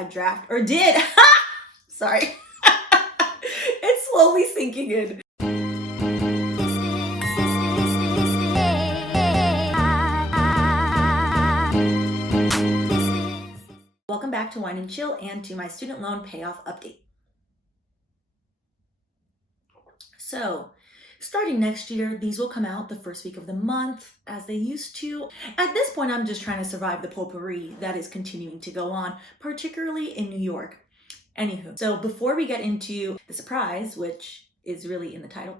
I draft or did. Sorry. It's slowly sinking in. Welcome back to Wine and Chill and to my student loan payoff update. So, starting next year, these will come out the first week of the month as they used to. At this point, I'm just trying to survive the potpourri that is continuing to go on, particularly in New York. Anywho, so before we get into the surprise, which is really in the title,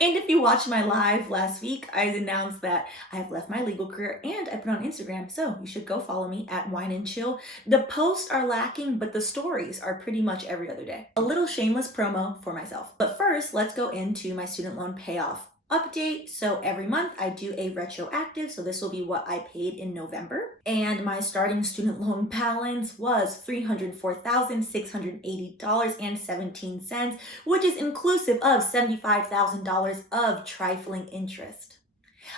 and if you watched my live last week, I announced that I have left my legal career and I put on Instagram, so you should go follow me at Wine and Chill. The posts are lacking, but the stories are pretty much every other day. A little shameless promo for myself. But first, let's go into my student loan payoff update. So every month I do a retroactive. So this will be what I paid in November. And my starting student loan balance was $304,680.17, which is inclusive of $75,000 of trifling interest.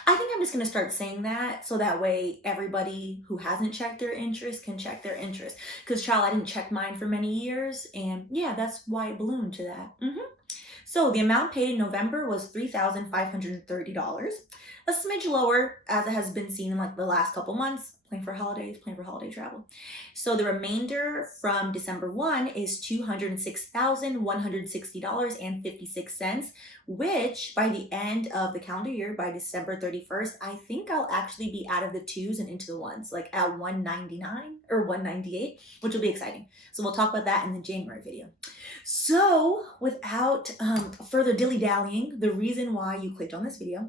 I think I'm just going to start saying that so that way everybody who hasn't checked their interest can check their interest. Because, child, I didn't check mine for many years. And yeah, that's why it ballooned to that. So the amount paid in November was $3,530, a smidge lower as it has been seen in like the last couple months, playing for holidays, playing for holiday travel. So the remainder from December 1 is $206,160.56, which by the end of the calendar year, by December 31st, I think I'll actually be out of the twos and into the ones, like at 199 or 198, which will be exciting. So we'll talk about that in the January video. So without further dilly-dallying, the reason why you clicked on this video,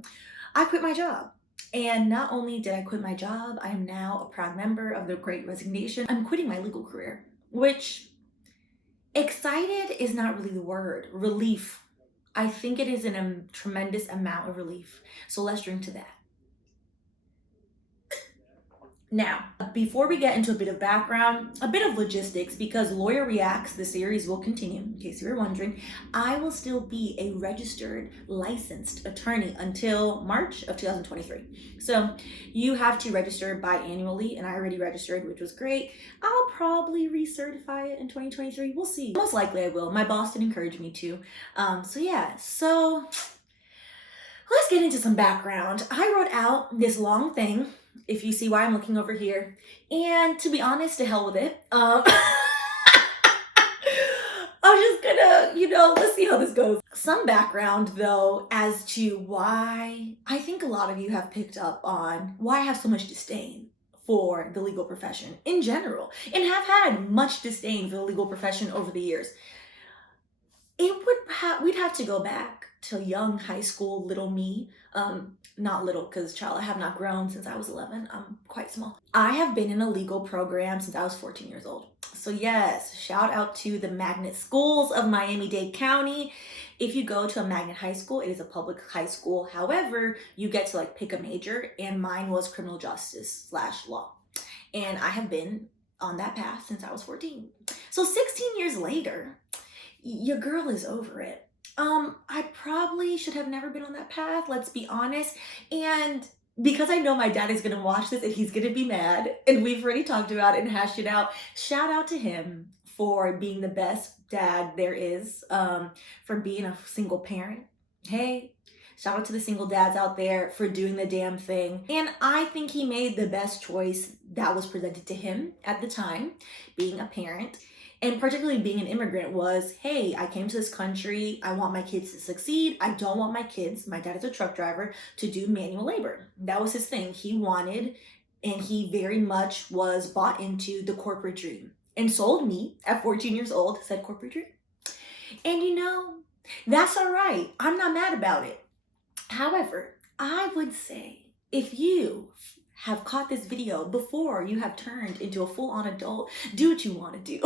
I quit my job. And not only did I quit my job, I am now a proud member of the Great Resignation. I'm quitting my legal career, which excited is not really the word. Relief. I think it is a tremendous amount of relief. So let's drink to that. Now, before we get into a bit of background, a bit of logistics, because Lawyer Reacts, the series will continue, in case you were wondering, I will still be a registered, licensed attorney until March of 2023. So you have to register biannually, and I already registered, which was great. I'll probably recertify it in 2023. We'll see. Most likely I will. My boss did encourage me to. So let's get into some background. I wrote out this long thing, if you see why I'm looking over here. And to be honest, to hell with it. I'm just gonna, let's see how this goes. Some background though, as to why I think a lot of you have picked up on why I have so much disdain for the legal profession in general, and have had much disdain for the legal profession over the years. We'd have to go back to young high school little me. Not little, because child, I have not grown since I was 11. I'm quite small. I have been in a legal program since I was 14 years old. So yes, shout out to the magnet schools of Miami-Dade County. If you go to a magnet high school, it is a public high school. However, you get to pick a major, and mine was criminal justice / law. And I have been on that path since I was 14. So 16 years later, your girl is over it. I probably should have never been on that path, let's be honest. And because I know my dad is going to watch this and he's going to be mad, and we've already talked about it and hashed it out, shout out to him for being the best dad there is, for being a single parent. Hey, shout out to the single dads out there for doing the damn thing. And I think he made the best choice that was presented to him at the time, being a parent. And particularly being an immigrant was, hey, I came to this country, I want my kids to succeed. I don't want my kids, my dad is a truck driver, to do manual labor. That was his thing. He wanted, and he very much was bought into the corporate dream. And sold me at 14 years old, said corporate dream. And that's all right. I'm not mad about it. However, I would say if you have caught this video before you have turned into a full-on adult, do what you want to do.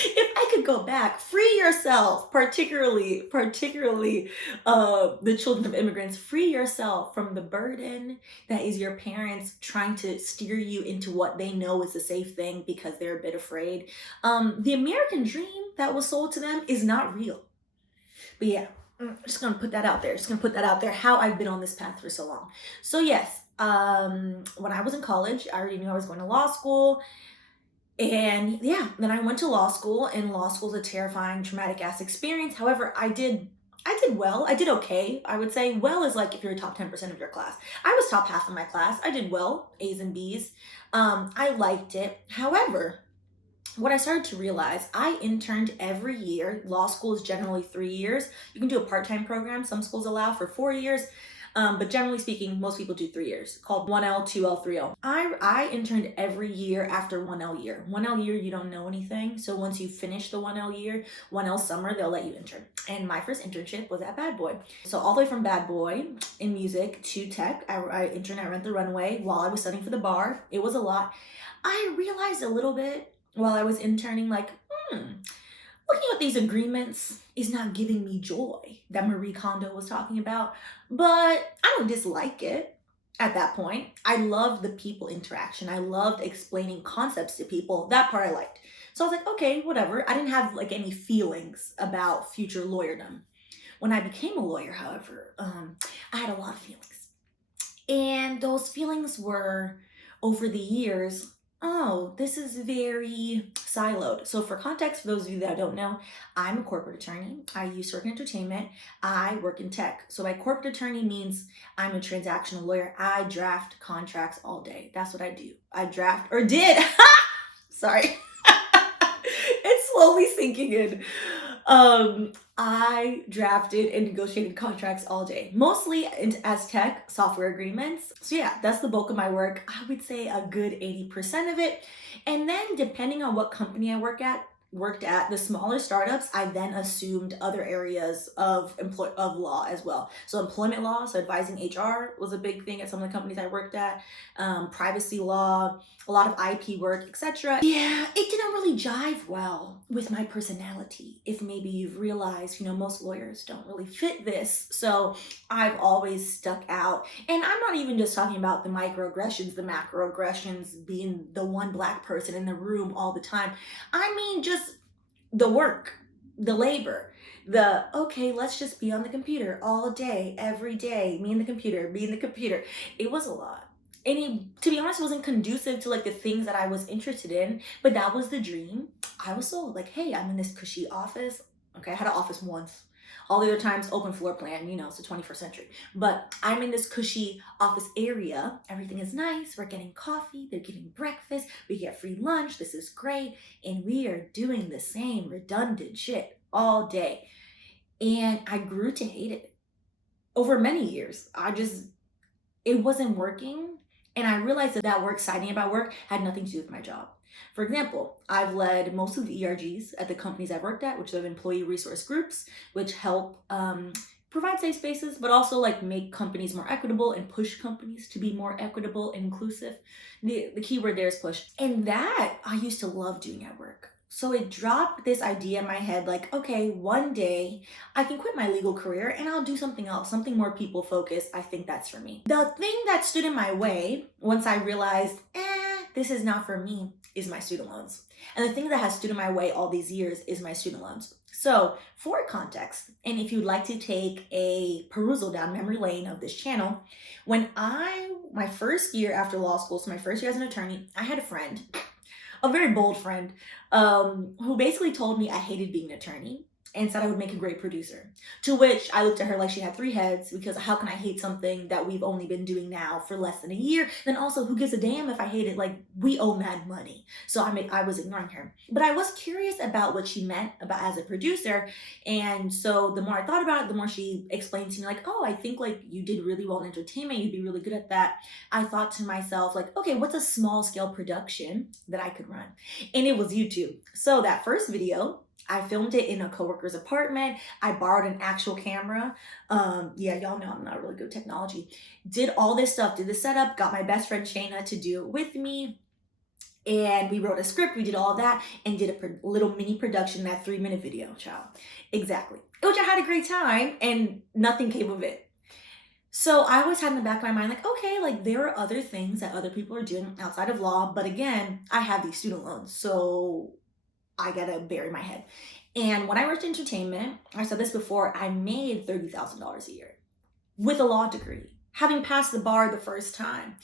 If I could go back, free yourself, particularly the children of immigrants, free yourself from the burden that is your parents trying to steer you into what they know is the safe thing because they're a bit afraid. The American dream that was sold to them is not real. But yeah, I'm just going to put that out there. How I've been on this path for so long. So yes, when I was in college, I already knew I was going to law school. And yeah, then I went to law school, and law school is a terrifying, traumatic ass experience. However, I did well. I did okay. I would say well is like if you're top 10% of your class. I was top half of my class. I did well, A's and B's. I liked it. However, what I started to realize, I interned every year. Law school is generally 3 years. You can do a part-time program. Some schools allow for 4 years. But generally speaking, most people do 3 years, called 1L, 2L, 3L. I interned every year after 1L year. 1L year, you don't know anything. So once you finish the 1L year, 1L summer, they'll let you intern. And my first internship was at Bad Boy. So all the way from Bad Boy in music to tech, I interned at Rent the Runway while I was studying for the bar. It was a lot. I realized a little bit while I was interning, like, looking at these agreements is not giving me joy that Marie Kondo was talking about, but I don't dislike it at that point. I loved the people interaction. I loved explaining concepts to people. That part I liked. So I was like, okay, whatever. I didn't have like any feelings about future lawyerdom. When I became a lawyer, however, I had a lot of feelings. And those feelings were over the years, oh, this is very siloed. So for context, for those of you that don't know, I'm a corporate attorney. I used to work in entertainment. I work in tech. So my corporate attorney means I'm a transactional lawyer. I draft contracts all day. That's what I do. I draft, or did. Sorry. It's slowly sinking in. I drafted and negotiated contracts all day, mostly as tech software agreements. So yeah, that's the bulk of my work. I would say a good 80% of it. And then depending on what company I worked at the smaller startups, I then assumed other areas of law as well. So employment law, so advising HR was a big thing at some of the companies I worked at. Privacy law, a lot of IP work, etc. Yeah, it didn't really jive well with my personality. If maybe you've realized, most lawyers don't really fit this. So I've always stuck out. And I'm not even just talking about the microaggressions, the macroaggressions, being the one Black person in the room all the time. I mean, just the work, the labor, okay, let's just be on the computer all day, every day, me and the computer, me and the computer. It was a lot. And to be honest, it wasn't conducive to like the things that I was interested in, but that was the dream. I was sold, like, hey, I'm in this cushy office. Okay, I had an office once. All the other times, open floor plan, it's the 21st century. But I'm in this cushy office area. Everything is nice. We're getting coffee. They're getting breakfast. We get free lunch. This is great. And we are doing the same redundant shit all day. And I grew to hate it over many years. It wasn't working. And I realized that work, exciting about work, had nothing to do with my job. For example, I've led most of the ERGs at the companies I've worked at, which are employee resource groups, which help provide safe spaces, but also like make companies more equitable and push companies to be more equitable and inclusive. The key word there is push. And that I used to love doing at work. So it dropped this idea in my head, like, okay, one day I can quit my legal career and I'll do something else, something more people focused. I think that's for me. The thing that stood in my way once I realized, this is not for me, is my student loans. And the thing that has stood in my way all these years is my student loans. So for context, and if you'd like to take a perusal down memory lane of this channel, my first year after law school, so my first year as an attorney, I had a friend, a very bold friend, who basically told me I hated being an attorney and said I would make a great producer. To which I looked at her like she had three heads, because how can I hate something that we've only been doing now for less than a year? Then also, who gives a damn if I hate it? Like, we owe mad money. So I was ignoring her. But I was curious about what she meant about as a producer. And so the more I thought about it, the more she explained to me like, oh, I think like you did really well in entertainment. You'd be really good at that. I thought to myself like, okay, what's a small scale production that I could run? And it was YouTube. So that first video, I filmed it in a coworker's apartment. I borrowed an actual camera. Y'all know I'm not really good at technology. Did all this stuff, did the setup, got my best friend Shayna to do it with me. And we wrote a script, we did all of that, and did a little mini production, that 3-minute video, child. Exactly. Which I had a great time, and nothing came of it. So I always had in the back of my mind, like, okay, like there are other things that other people are doing outside of law, but again, I have these student loans, so I gotta bury my head. And when I worked in entertainment, I said this before, I made $30,000 a year with a law degree, having passed the bar the first time.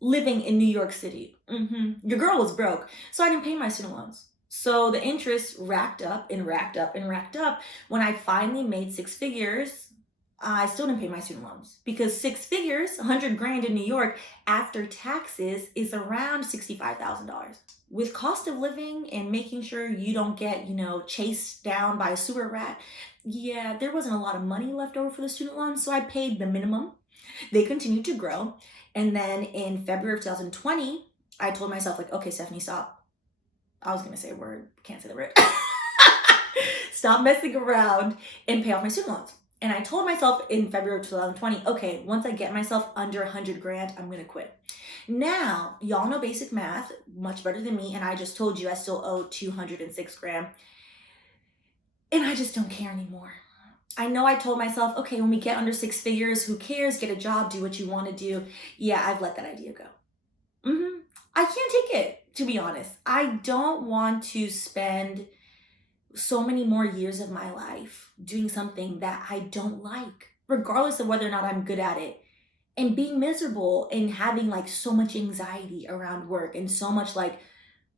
living in New York City. Your girl was broke, so I didn't pay my student loans. So the interest racked up and racked up and racked up. When I finally made six figures, I still didn't pay my student loans because six figures, 100 grand in New York after taxes is around $65,000. With cost of living and making sure you don't get, chased down by a sewer rat, yeah, there wasn't a lot of money left over for the student loans, so I paid the minimum. They continued to grow. And then in February of 2020, I told myself, like, okay, Stephanie, stop. I was going to say a word, can't say the word. Stop messing around and pay off my student loans. And I told myself in February of 2020, okay, once I get myself under 100 grand, I'm going to quit. Now, y'all know basic math much better than me. And I just told you I still owe 206 grand. And I just don't care anymore. I know I told myself, okay, when we get under six figures, who cares? Get a job, do what you want to do. Yeah, I've let that idea go. I can't take it, to be honest. I don't want to spend so many more years of my life doing something that I don't like, regardless of whether or not I'm good at it, and being miserable and having like so much anxiety around work and so much like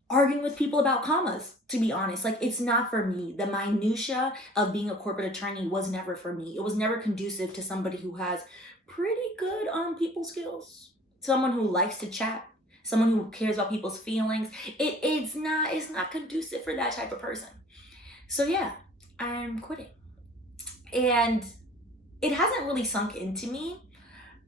arguing with people about commas, to be honest. Like, it's not for me. The minutia of being a corporate attorney was never for me. It was never conducive to somebody who has pretty good people skills, someone who likes to chat, someone who cares about people's feelings. It's not conducive for that type of person. So yeah, I'm quitting. And it hasn't really sunk into me.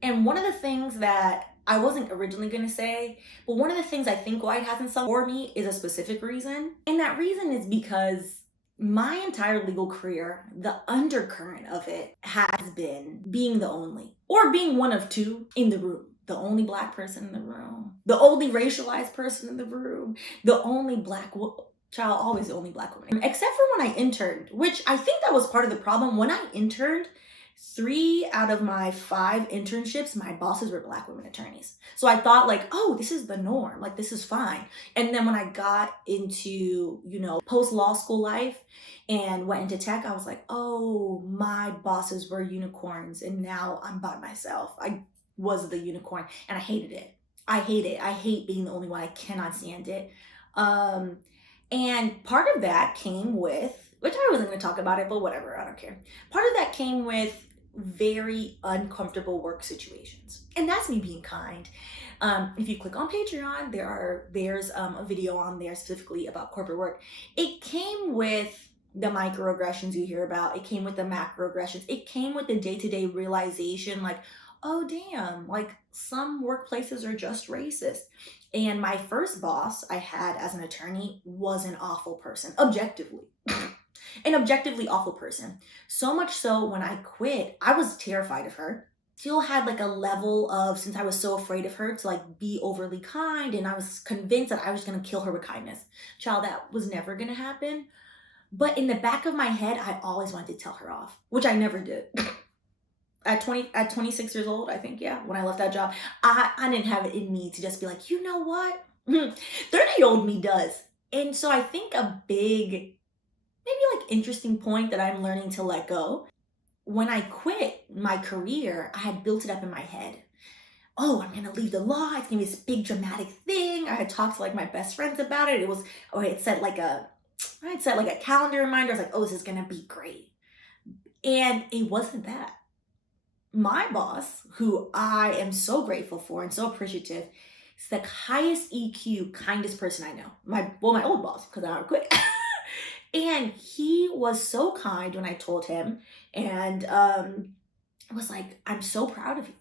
And one of the things that I wasn't originally going to say, but one of the things I think why it hasn't sunk for me is a specific reason. And that reason is because my entire legal career, the undercurrent of it has been being the only, or being one of two in the room. The only Black person in the room, the only racialized person in the room, the only Black child, always the only Black woman. Except for when I interned, which I think that was part of the problem. When I interned, 3 out of my 5 internships, my bosses were Black women attorneys. So I thought like, oh, this is the norm. Like, this is fine. And then when I got into, post-law school life and went into tech, I was like, oh, my bosses were unicorns. And now I'm by myself. I was the unicorn and I hated it. I hate it. I hate being the only one. I cannot stand it. And part of that came with, which I wasn't going to talk about it, but whatever, I don't care. Part of that came with very uncomfortable work situations. And that's me being kind. If you click on Patreon, there's a video on there specifically about corporate work. It came with the microaggressions you hear about. It came with the macroaggressions. It came with the day-to-day realization, like, oh damn, like some workplaces are just racist. And my first boss I had as an attorney was an awful person, objectively. An objectively awful person. So much so when I quit, I was terrified of her. Still had like a level of, since I was so afraid of her, to like be overly kind, and I was convinced that I was gonna kill her with kindness. Child, that was never gonna happen. But in the back of my head, I always wanted to tell her off, which I never did. At 26 years old, I think, yeah, when I left that job, I didn't have it in me to just be like, you know what? 30-year-old me does. And so I think a big, maybe like interesting point that I'm learning to let go. When I quit my career, I had built it up in my head. Oh, I'm gonna leave the law. It's gonna be this big dramatic thing. I had talked to like my best friends about it. I had set like a calendar reminder. I was like, oh, this is gonna be great. And it wasn't that. My boss, who I am so grateful for and so appreciative, is the highest EQ, kindest person I know. My old boss, because I quit. And he was so kind when I told him, and was like, I'm so proud of you.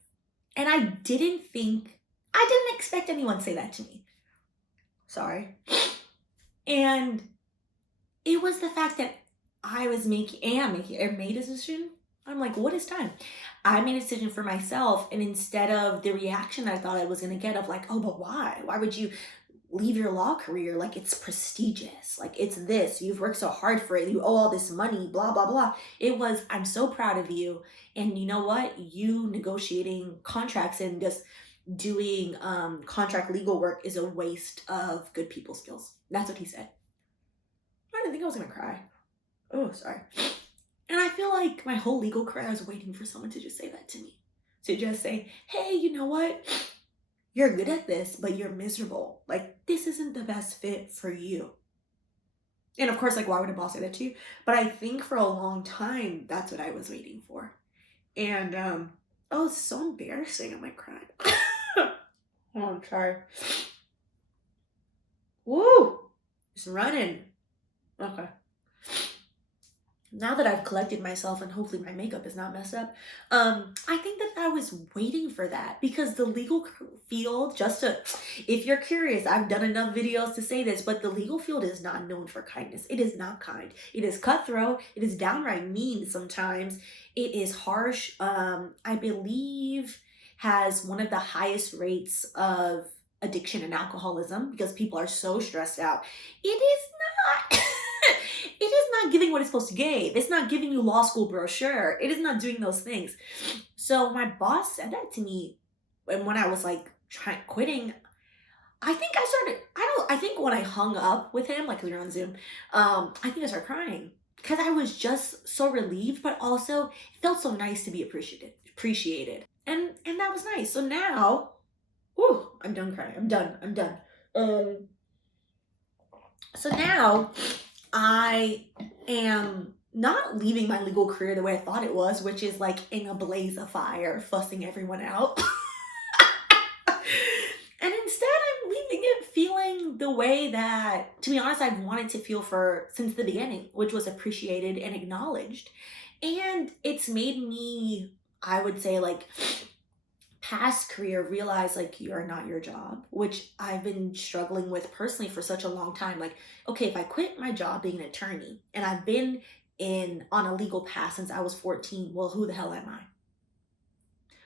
And I didn't expect anyone to say that to me. Sorry. And it was the fact that I made a decision. I'm like, what is time? I made a decision for myself, and instead of the reaction I thought I was gonna get of like, oh, but why? Why would you leave your law career? Like, it's prestigious. Like, it's this. You've worked so hard for it. You owe all this money, blah, blah, blah. It was, I'm so proud of you. And you know what? You negotiating contracts and just doing contract legal work is a waste of good people skills. That's what he said. I didn't think I was gonna cry. Oh, sorry. And I feel like my whole legal career, I was waiting for someone to just say that to me. To just say, hey, you know what? you're good at this, but you're miserable. Like, this isn't the best fit for you. And of course, like, why would a boss say that to you? But I think for a long time, that's what I was waiting for. And oh, it's so embarrassing. I might cry. Oh, I'm sorry. Woo! It's running. Okay. Now that I've collected myself and hopefully my makeup is not messed up, I think that I was waiting for that because the legal field, if you're curious, I've done enough videos to say this, but the legal field is not known for kindness. It is not kind. It is cutthroat. It is downright mean sometimes. It is harsh. I believe has one of the highest rates of addiction and alcoholism because people are so stressed out. It is not. It is not giving what it's supposed to give. It's not giving you law school brochure. It is not doing those things. So my boss said that to me, and when I was like quitting, I think I started. I think when I hung up with him, like 'cause we were on Zoom, I think I started crying because I was just so relieved, but also it felt so nice to be appreciated, and that was nice. So now, whew, I'm done crying. I'm done. So now I am not leaving my legal career the way I thought it was, which is like in a blaze of fire, fussing everyone out. And instead, I'm leaving it feeling the way that, to be honest, I've wanted to feel for since the beginning, which was appreciated and acknowledged. And it's made me, I would say, like, past career realize like you're not your job, which I've been struggling with personally for such a long time. Like, okay, if I quit my job being an attorney and I've been in on a legal path since I was 14, well, who the hell am I?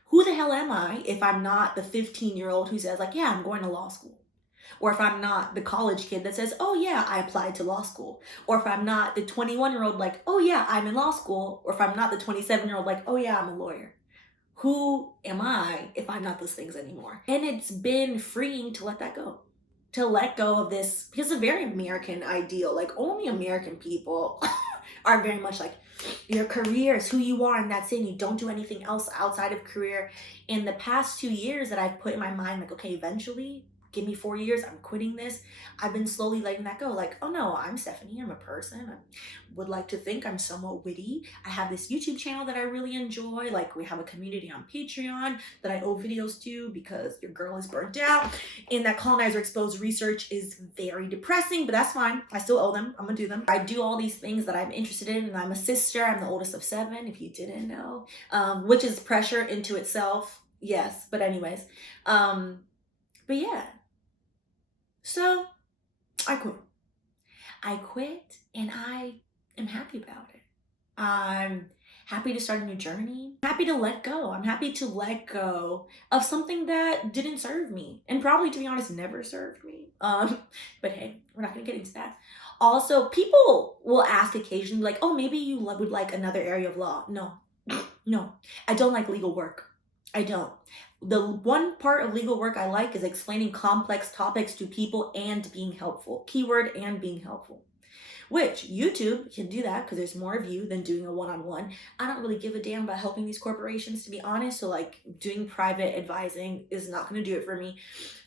Who the hell am I if I'm not the 15-year-old who says like, yeah, I'm going to law school? Or if I'm not the college kid that says, oh yeah, I applied to law school. Or if I'm not the 21-year-old like, oh yeah, I'm in law school. Or if I'm not the 27-year-old like, oh yeah, I'm a lawyer. Who am I if I'm not those things anymore? And it's been freeing to let that go. To let go of this, because it's a very American ideal. Like, only American people are very much like, your career is who you are, and that's it. You don't do anything else outside of career. In the past 2 years that I've put in my mind, like, okay, eventually, give me 4 years, I'm quitting this. I've been slowly letting that go. Like, oh no, I'm Stephanie, I'm a person. I would like to think I'm somewhat witty. I have this YouTube channel that I really enjoy. Like, we have a community on Patreon that I owe videos to because your girl is burnt out. And that colonizer exposed research is very depressing, but that's fine. I still owe them. I'm gonna do them. I do all these things that I'm interested in, and I'm a sister. I'm the oldest of 7, if you didn't know, which is pressure into itself. Yes, but anyways, but yeah. So I quit. I quit and I am happy about it. I'm happy to start a new journey. I'm happy to let go. I'm happy to let go of something that didn't serve me and probably, to be honest, never served me. But hey, we're not gonna get into that. Also, people will ask occasionally, like, oh, maybe you would like another area of law. No, no, I don't like legal work. I don't. The one part of legal work I like is explaining complex topics to people and being helpful. Keyword, and being helpful. Which YouTube can do that because there's more of you than doing a one-on-one. I don't really give a damn about helping these corporations, to be honest. So like doing private advising is not going to do it for me.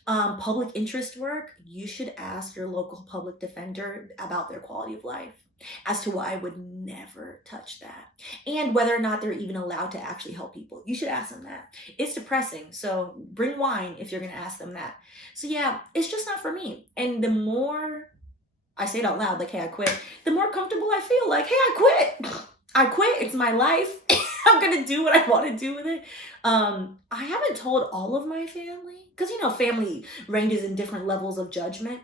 Public interest work, you should ask your local public defender about their quality of life as to why I would never touch that, and whether or not they're even allowed to actually help people. You should ask them that. It's depressing, so bring wine if you're gonna ask them that. So yeah, it's just not for me. And the more I say it out loud, like, hey, I quit, the more comfortable I feel. Like, hey, I quit. I quit. It's my life. I'm gonna do what I want to do with it. I haven't told all of my family because family ranges in different levels of judgment.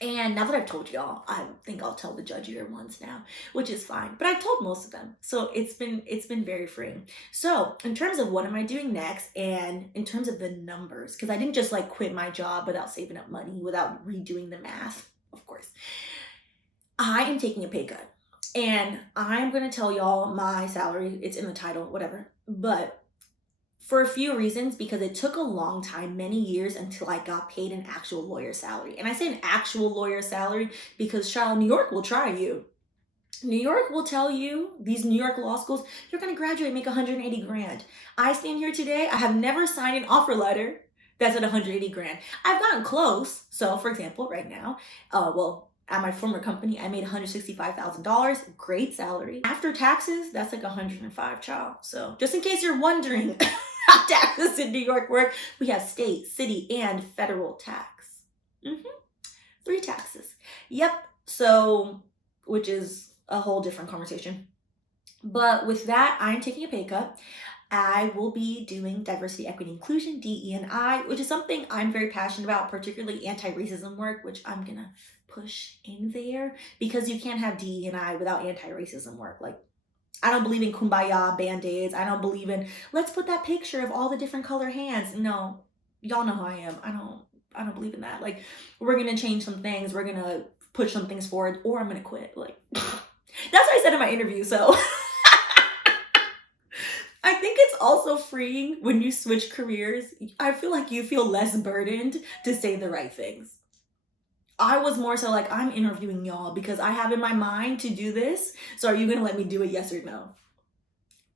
And now that I've told y'all, I think I'll tell the judgier ones now, which is fine. But I've told most of them, so it's been very freeing. So in terms of what am I doing next, and in terms of the numbers, because I didn't just like quit my job without saving up money, without redoing the math, of course. I am taking a pay cut, and I'm gonna tell y'all my salary. It's in the title, whatever. But for a few reasons, because it took a long time, many years, until I got paid an actual lawyer salary. And I say an actual lawyer salary because, child, New York will try you. New York will tell you, these New York law schools, you're going to graduate, make 180 grand. I stand here today, I have never signed an offer letter That's at 180 grand. I've gotten close. So for example, right now, at my former company, I made $165,000, great salary. After taxes, that's like 105, child. So just in case you're wondering how taxes in New York work, we have state, city, and federal tax. 3 taxes. Yep. So, which is a whole different conversation. But with that, I'm taking a pay cut. I will be doing diversity, equity, inclusion, DE&I, which is something I'm very passionate about, particularly anti-racism work, which I'm gonna push in there because you can't have DE&I without anti-racism work. Like, I don't believe in kumbaya band-aids. I don't believe in let's put that picture of all the different color hands. No, y'all know who I am. I don't believe in that. Like, we're gonna change some things. We're gonna push some things forward, or I'm gonna quit. Like, that's what I said in my interview. So I think it's also freeing when you switch careers. I feel like you feel less burdened to say the right things. I was more so like, I'm interviewing y'all because I have in my mind to do this. So are you gonna let me do it, yes or no?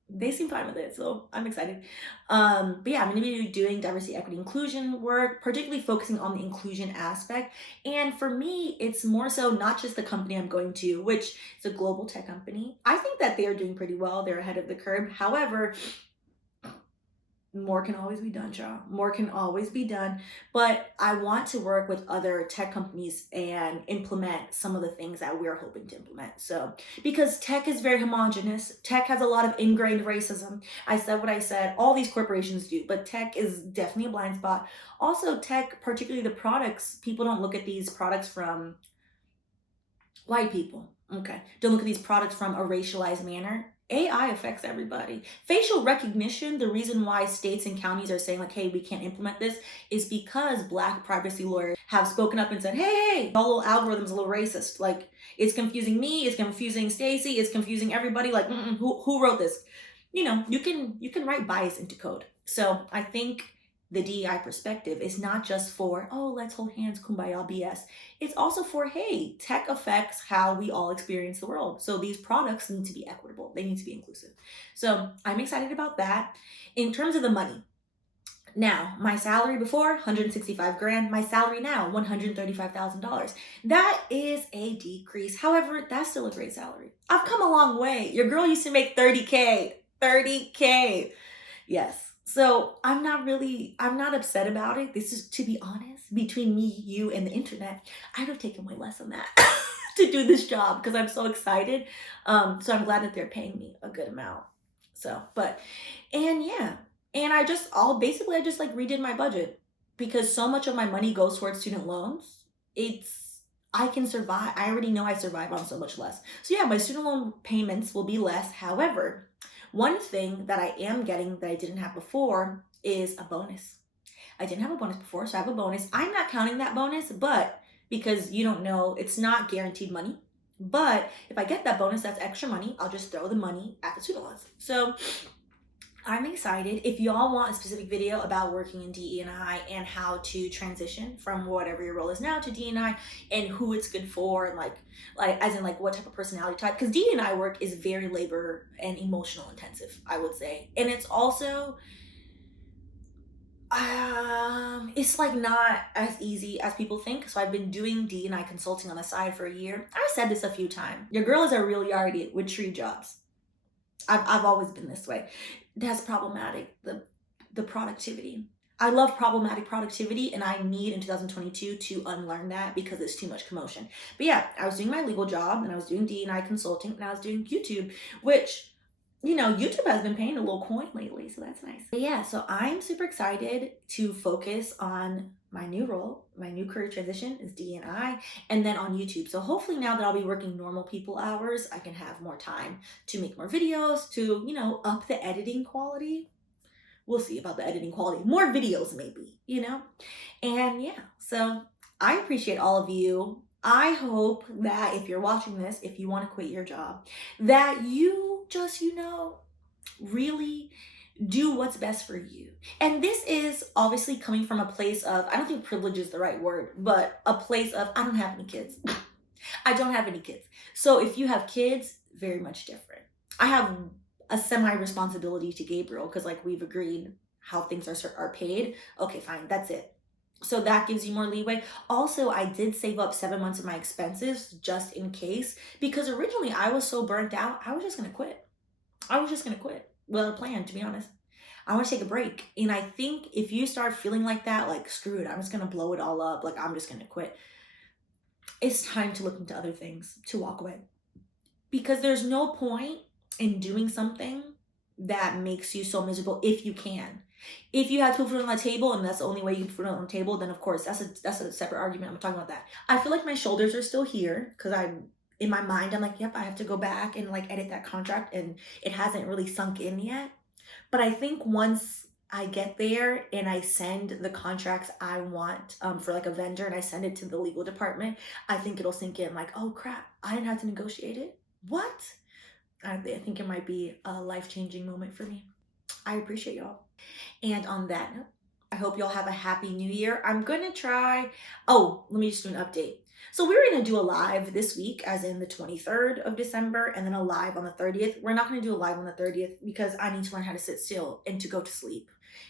They seem fine with it, so I'm excited. But yeah, I'm gonna be doing diversity, equity, inclusion work, particularly focusing on the inclusion aspect. And for me, it's more so not just the company I'm going to, which is a global tech company. I think that they're doing pretty well. They're ahead of the curve. However, more can always be done, child. More can always be done. But I want to work with other tech companies and implement some of the things that we're hoping to implement. So, because tech is very homogenous, tech has a lot of ingrained racism. I said what I said, all these corporations do, but tech is definitely a blind spot. Also, tech, particularly the products, people don't look at these products from white people. Okay. Don't look at these products from a racialized manner. AI affects everybody. Facial recognition, the reason why states and counties are saying like, hey, we can't implement this is because Black privacy lawyers have spoken up and said, hey, your little algorithm's a little racist. Like, it's confusing me, it's confusing Stacy, it's confusing everybody. Like, who wrote this? You know, you can write bias into code. So I think the DEI perspective is not just for, oh, let's hold hands, kumbaya BS. It's also for, hey, tech affects how we all experience the world. So these products need to be equitable. They need to be inclusive. So I'm excited about that. In terms of the money, now, my salary before, 165 grand. My salary now, $135,000. That is a decrease. However, that's still a great salary. I've come a long way. Your girl used to make 30K. 30K. Yes. So I'm not upset about it. This is, to be honest, between me, you, and the internet, I would have taken way less than that to do this job because I'm so excited. So I'm glad that they're paying me a good amount. So, and yeah. And I just like redid my budget because so much of my money goes towards student loans. I can survive. I already know I survive on so much less. So yeah, my student loan payments will be less. However, one thing that I am getting that I didn't have before is a bonus. I didn't have a bonus before, so I have a bonus. I'm not counting that bonus, but because you don't know, it's not guaranteed money. But if I get that bonus, that's extra money. I'll just throw the money at the student loans. So I'm excited. If y'all want a specific video about working in DE&I and how to transition from whatever your role is now to DE&I and who it's good for, and like as in like what type of personality type, because DE&I work is very labor and emotional intensive, I would say. And it's also it's like not as easy as people think. So I've been doing D&I consulting on the side for a year. I said this a few times. Your girl is a real yardie with tree jobs. I've always been this way. That's problematic. The productivity. I love problematic productivity, and I need in 2022 to unlearn that because it's too much commotion. But yeah, I was doing my legal job, and I was doing D&I consulting, and I was doing YouTube, which, you know, YouTube has been paying a little coin lately, so that's nice. But yeah, so I'm super excited to focus on my new role. My new career transition is D&I, and then on YouTube. So hopefully now that I'll be working normal people hours, I can have more time to make more videos, to, you know, up the editing quality. We'll see about the editing quality. More videos maybe, you know? And yeah, so I appreciate all of you. I hope that if you're watching this, if you want to quit your job, that you just, you know, really do what's best for you. And this is obviously coming from a place of, I don't think privilege is the right word, but a place of, I don't have any kids. I don't have any kids. So if you have kids, very much different. I have a semi responsibility to Gabriel because like we've agreed how things are paid, okay, fine, that's it. So that gives you more leeway. Also, I did save up 7 months of my expenses just in case, because originally I was so burnt out, I was just gonna quit. I was just gonna quit without a plan, to be honest. I want to take a break. And I think if you start feeling like that, like, screw it, I'm just gonna blow it all up, like, I'm just gonna quit, it's time to look into other things, to walk away. Because there's no point in doing something that makes you so miserable if you can. If you have to put food on the table and that's the only way you can put it on the table, then of course that's a separate argument. I'm talking about that. I feel like my shoulders are still here because I'm in my mind, I'm like, yep, I have to go back and like edit that contract, and it hasn't really sunk in yet. But I think once I get there and I send the contracts I want for like a vendor and I send it to the legal department, I think it'll sink in like, oh crap, I didn't have to negotiate it. What? I think it might be a life-changing moment for me. I appreciate y'all. And on that note, I hope y'all have a happy new year. I'm gonna try, oh, let me just do an update. So we were gonna do a live this week, as in the 23rd of December, and then a live on the 30th. We're not gonna do a live on the 30th because I need to learn how to sit still and to go to sleep,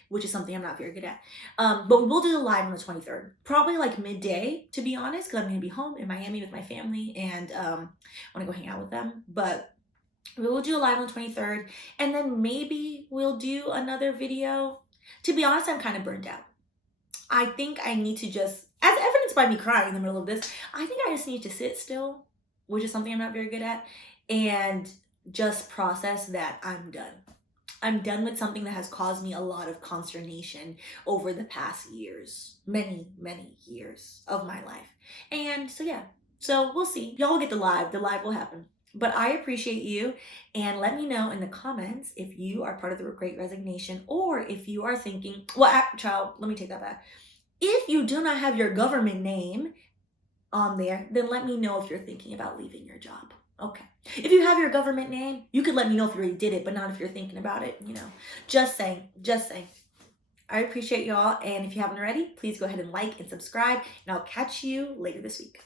which is something I'm not very good at. But we will do the live on the 23rd, probably like midday, to be honest, because I'm gonna be home in Miami with my family and I wanna go hang out with them. But we will do a live on the 23rd, and then maybe we'll do another video. To be honest, I'm kind of burnt out. I think I need to just, as evidenced by me crying in the middle of this, I think I just need to sit still, which is something I'm not very good at, and just process that I'm done. I'm done with something that has caused me a lot of consternation over the past years, many, many years of my life. And so, yeah, so we'll see. Y'all will get the live will happen. But I appreciate you, and let me know in the comments if you are part of the Great Resignation, or if you are thinking, well, child, let me take that back. If you do not have your government name on there, then let me know if you're thinking about leaving your job. Okay. If you have your government name, you could let me know if you already did it, but not if you're thinking about it, you know. Just saying, just saying. I appreciate y'all, and if you haven't already, please go ahead and like and subscribe, and I'll catch you later this week.